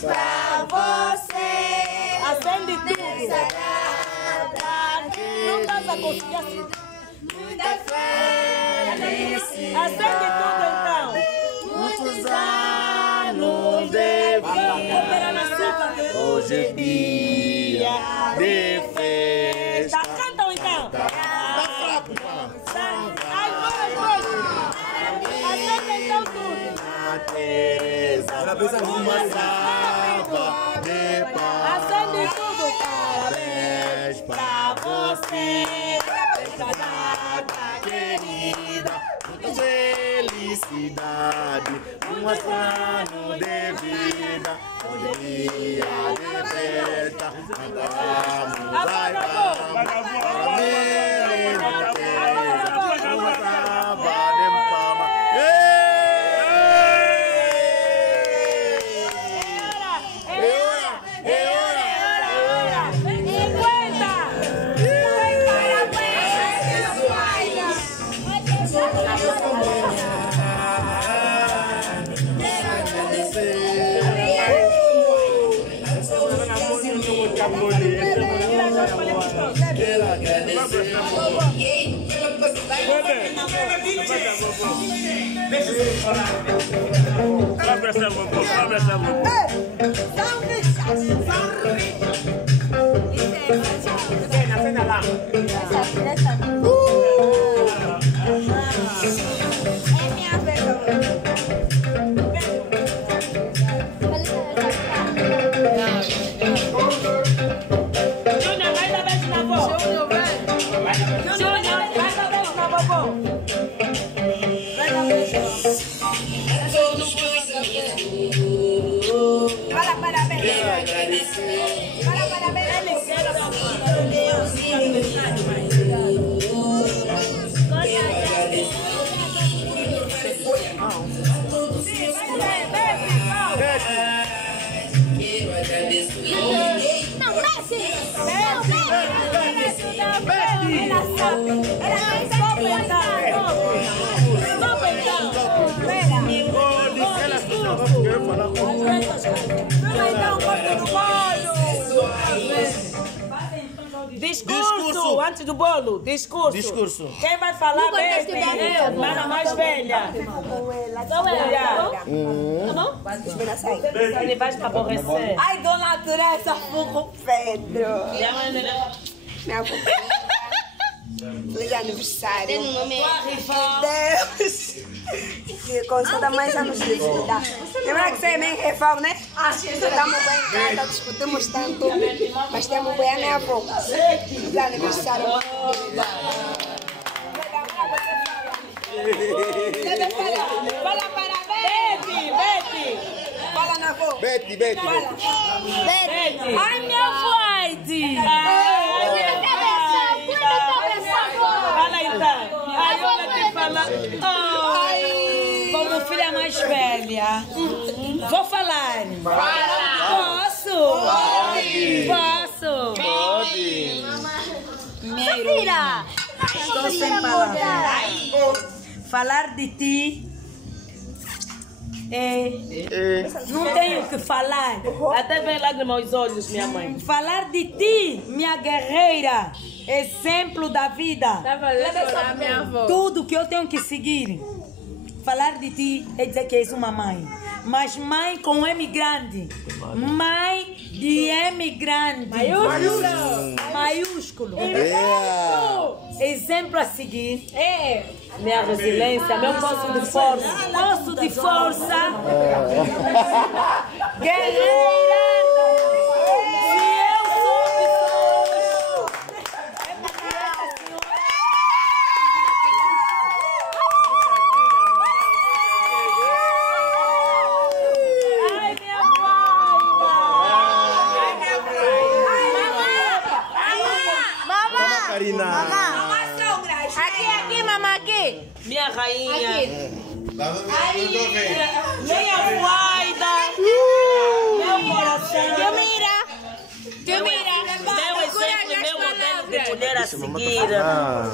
pra você. Acende tudo. Nessa data Não estás a conseguir assim. muita felicidade. Acende tudo então. Muitos anos de Opera na sopa. Hoje é dia de festa. Cantam então. Tá fraco, pá. Ai, vamos. Acende então tudo. Teresa, uma salva de palmas. Acende tudo. Parabéns pra você, esta data querida, muita felicidade, um ano de vida, um dia de festa, cantamos, ai, vamos, parabéns, uma salva de palmas. Discurso antes do bolo. Discurso. Quem vai falar, Betty? Mana mais velha. Tá bom? Ele vai para aborrecer. Ai, dona Teresa, fogo Pedro. Minha avó. Feliz aniversário. Deus. Que conceda mais anos de vida. Lembra que você é meio refal, né? Estamos bem em casa, discutimos tanto. Mas temos bem a minha avó. Feliz aniversário. Fala parabéns. Betty. Fala na avó. Betty. Betty. Ai, minha avó, Aide. Fala então. Ai, olha que fala. Como filha mais velha, vou falar. Posso? Pode. Minha irmã. Estou sem palavras. Falar de ti não tenho o que falar. Até vem lágrima aos olhos, minha mãe. Falar de ti, minha guerreira, exemplo da vida. Tudo que eu tenho que seguir. Falar de ti é dizer que és uma mãe. Mas mãe com M grande. Mãe de M grande. Maiúsculo. Exemplo a seguir. Minha resiliência, meu poço de força. Poço de força. Guerreira. Se eu sou de Ai, minha Karina. Aqui, mamãe, aqui. Minha rainha. Minha Guaida. Meu coração. Tio Mira. Meu exemplo, meu modelo de mulher a seguir,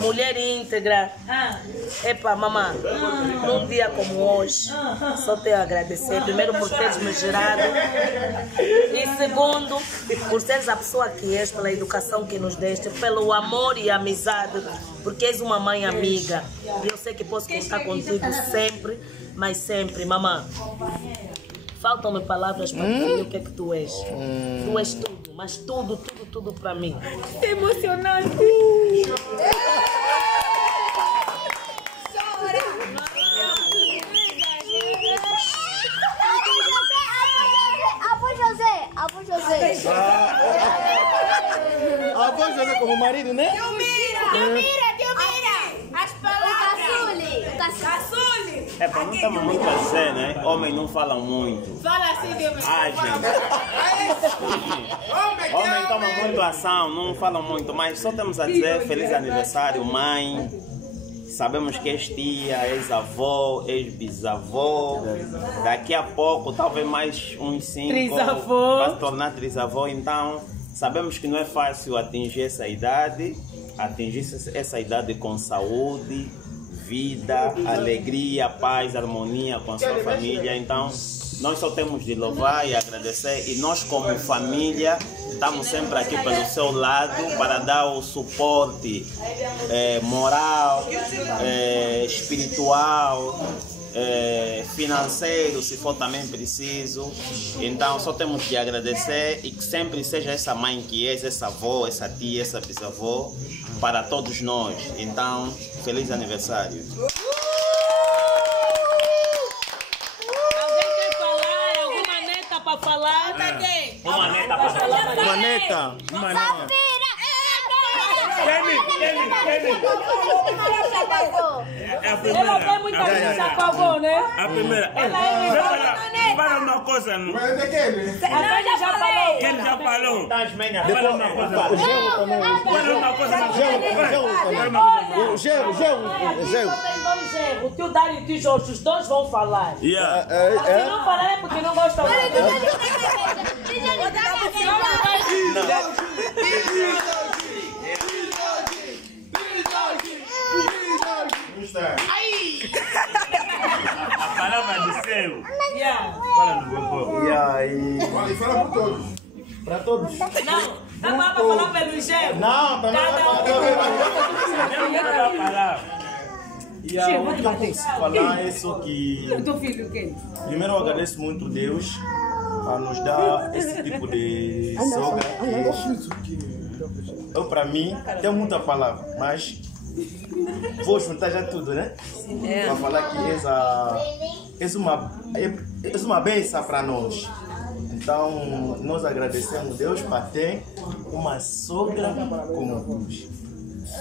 mulher íntegra. Epa, mamãe, num dia como hoje, só tenho a agradecer. Primeiro por teres me gerado. E segundo, por seres a pessoa que és, pela educação que nos deste, pelo amor e amizade, porque és uma mãe amiga. E eu sei que posso contar contigo sempre, mas sempre, mamãe. Faltam-me palavras para definir o que é que tu és. Tu és tudo, mas tudo, tudo, tudo para mim. É emocionante. Avô José. Avô José como marido, né? Tio Mira. As palavras. Caçule. É, para não estamos muito a dizer, né? Homens não falam muito. Fala assim, Tio Mira. Homens tomam muito ação, não falam muito, mas só temos a dizer feliz aniversário, mãe. Sabemos que és tia, és avó, és bisavó. Daqui a pouco, talvez mais uns 5, vai se tornar trisavó. Então, sabemos que não é fácil atingir essa idade com saúde, vida, alegria, paz, harmonia com a sua família. Então, nós só temos de louvar e agradecer. E nós, como família, estamos sempre aqui pelo seu lado para dar o suporte moral, espiritual, financeiro, se for também preciso. Então, só temos de agradecer e que sempre seja essa mãe que és, essa avó, essa tia, essa bisavó, para todos nós. Então, feliz aniversário. Para falar, uma neta para falar. Uma neta. Ela tem muita coisa com a avó, né? A primeira. Fala uma coisa. Não, já falou. Quem já falou? Fala uma coisa. O Gelo também. Fala uma coisa. O Gelo. O tio Dário e o tio Jorge, os dois vão falar. Se não falar é porque não gostam. A palavra do céu. Fala no meu povo. E fala para todos. Para todos. Não, dá para falar pelo Gelo. Não, também A palavra. E o que eu posso falar é só que... Primeiro eu agradeço muito a Deus a nos dar esse tipo de sogra. Eu, para mim, tenho muita palavra, mas vou juntar já tudo, né? Para falar que és uma bênção para nós. Então, nós agradecemos a Deus para ter uma sogra como nós.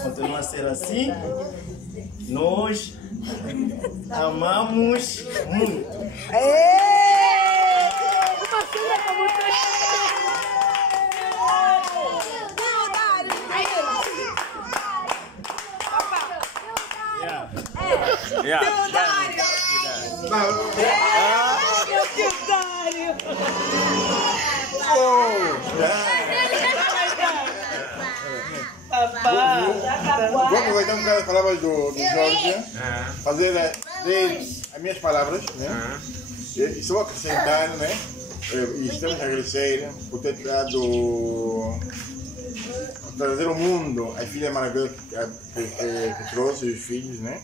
Continua a ser assim. Nós amamos muito. Uma filha como Vou aproveitar um bocado as palavras do Jorge, fazer as minhas palavras, né? E só acrescentar, né? E estamos a agradecer por ter trazer ao mundo a filha maravilhosa que trouxe os filhos, né?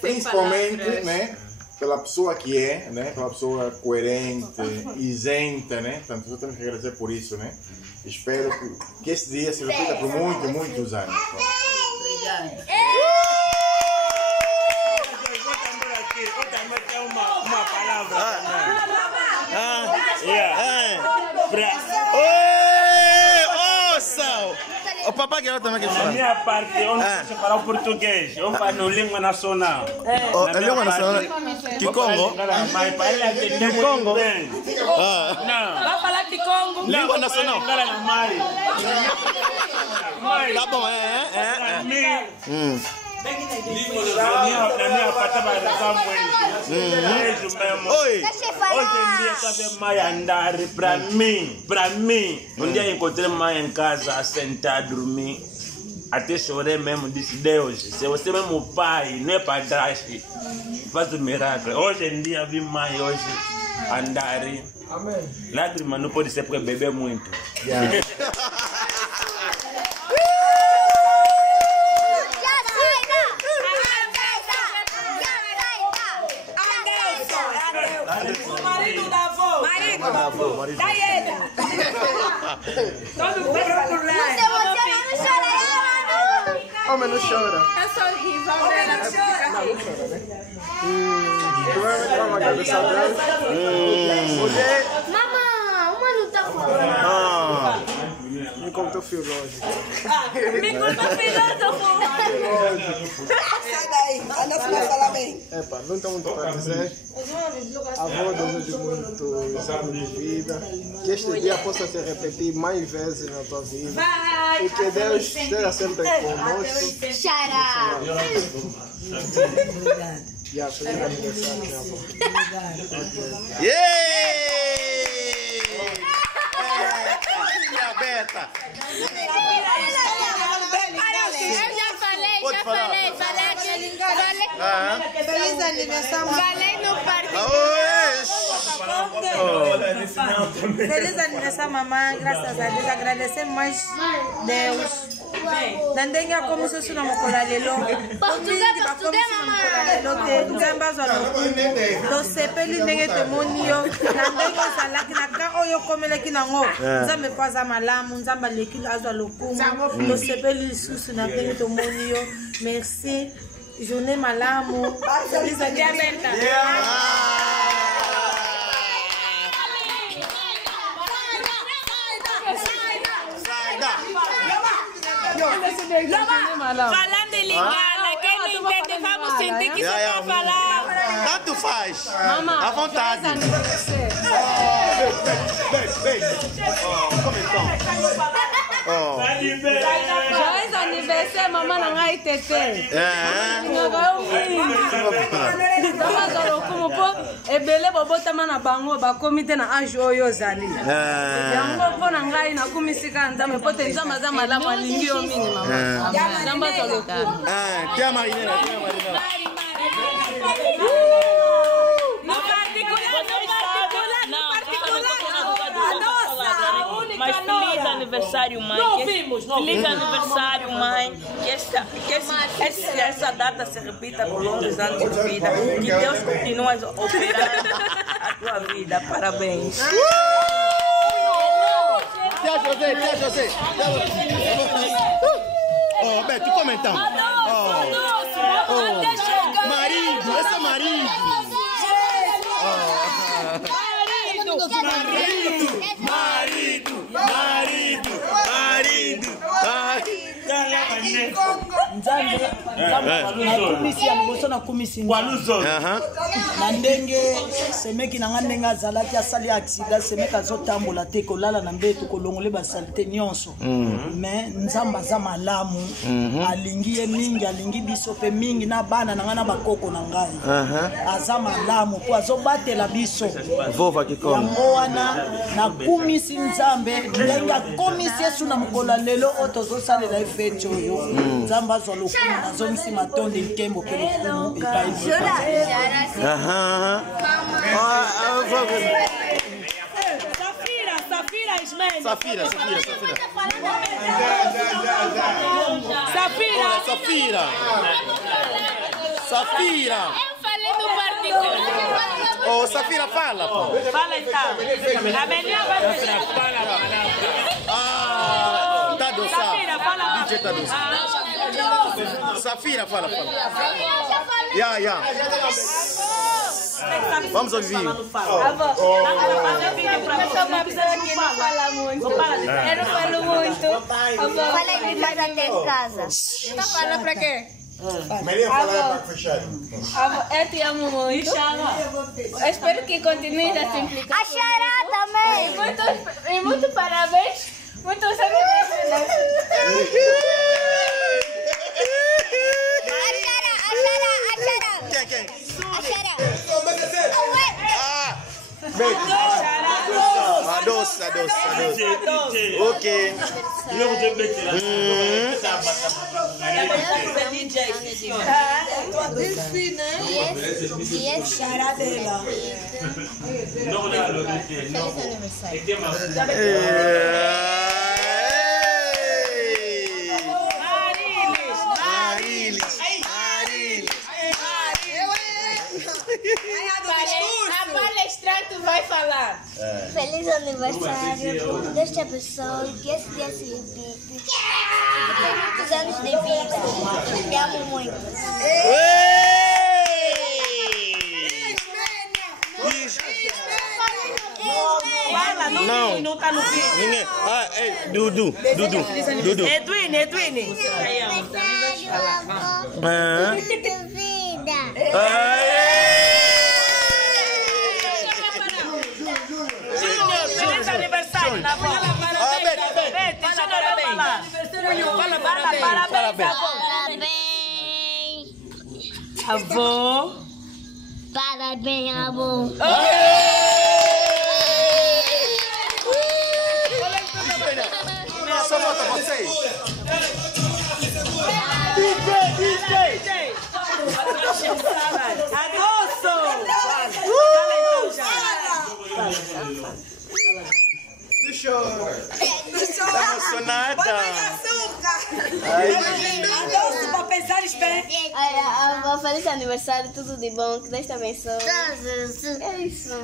Principalmente, né? Pela pessoa que é, né? Pela pessoa coerente, isenta, né? Portanto, só temos que agradecer por isso, né? Espero que esse dia se repita por muitos anos. Obrigada. Eu também tenho uma palavra. O papai que também quer Na falar. minha parte, eu não sei falar o português. Eu falo língua nacional. A língua nacional. Kikongo? Kikongo? Vai falar Kikongo? Língua nacional. Tá bom, Na minha parte, vai rezar muito. Beijo mesmo. Hoje em dia, só tem mãe andar pra mim. Um dia eu encontrei mãe em casa, a sentar, a dormir. Até chorei mesmo, disse Deus, se você mesmo o pai, não é padrasto, faz o milagre. Hoje em dia vi mãe hoje andar. Lágrima não pode ser porque beber muito. Homem não chora. Eu sou rival dela. Vamos agradecer a Deus. Mamãe, uma não tá falando. Me conta teu filósofo. Me conta filósofo. Sai daí, anda pra falar bem. Epa, não tem muito para dizer. Avô, desejo muitos anos de vida. Que este dia possa se repetir mais vezes na tua vida. E que Deus esteja sempre conosco. Xará. E a feliz aniversário, minha avó. Beta. Eu já falei Feliz aniversário. Falei no parque. Feliz aniversário, mamãe. Graças a Deus. Agradecemos mais Deus. Nandenga como se fosse uma colalelo. Português, mamãe. Dosepeli nenge temonio. Nandenga salaki naka oyo komele kinango. Nzambe kwaza malamu. Nzambe leki azwa lokumu. Dosepeli susu na nenge temonio. Merci. Journée malamu. Feliz aniversário. Falando de ligada, quem não entende, vamos sentir que você vai falar. Tanto faz. À vontade. Joyce aniversário, mamãe não vai ter. Ebele bobota mana bango ba komite na ajo oyo zali. Yango pona ngai na kumisika nzambe pote nzamba za malamu alingi yo mingi mama. Nzamba za lokumu. Tia Marinela, tia Marinela. Mas feliz aniversário, mãe. Feliz aniversário, mãe. Que essa data se repita por longos anos de vida. Que Deus continue a operar a tua vida. Parabéns. Tia José. Oh, Beto, comentando. Marido, esse é marido. Nzambe nakumisi ya liboso nakumisi na ndenge semeki na nga ndenge azalaki asali aksida semeki azotambola te kolala na mbeto kolongole basalite nyonso me nzambe aza malamu alingi ye mingi alingi biso mpe mingi na bana na nga na bakoko na ngai aza malamu mpo azobatela biso yango wana nakumisi nzambe ndenge akomisi yesu na mokolo lelo oyo tozosalela efeti oyo nzambe azwa lokumu nazongisi matonde nkembo mpe lokumu epai Safira. Eu falei no particular. Oh, Safira, fala, pô. Fala então. A menina vai falar. Tá doçado. Safira, fala. DJ tá doçado. Safira, fala. Ya. Vamos ouvir. Eu não falo muito. Fala de mais até em casa. Tá falando pra quê? Melhor falar para fechar. Eu te amo muito. Eu espero que continue a se implicar. A Xará também. E muito parabéns. Muitos anos. Quem? A Xará. A doce. Ok. A palestrante vai falar. Feliz aniversário, Deus te abençoe, que esse dia se repita. Tenha muitos anos de vida, te amo muito. Fala, não tá no vídeo. Ninguém. Dudu. Edwin. Feliz aniversário, na voz. Parabéns. Avô. Parabéns, avô. Só volta vocês. DJ. Agosto. Tá emocionada. Agosto, para pensar, espera. Feliz aniversário, tudo de bom, que Deus te abençoe. É isso.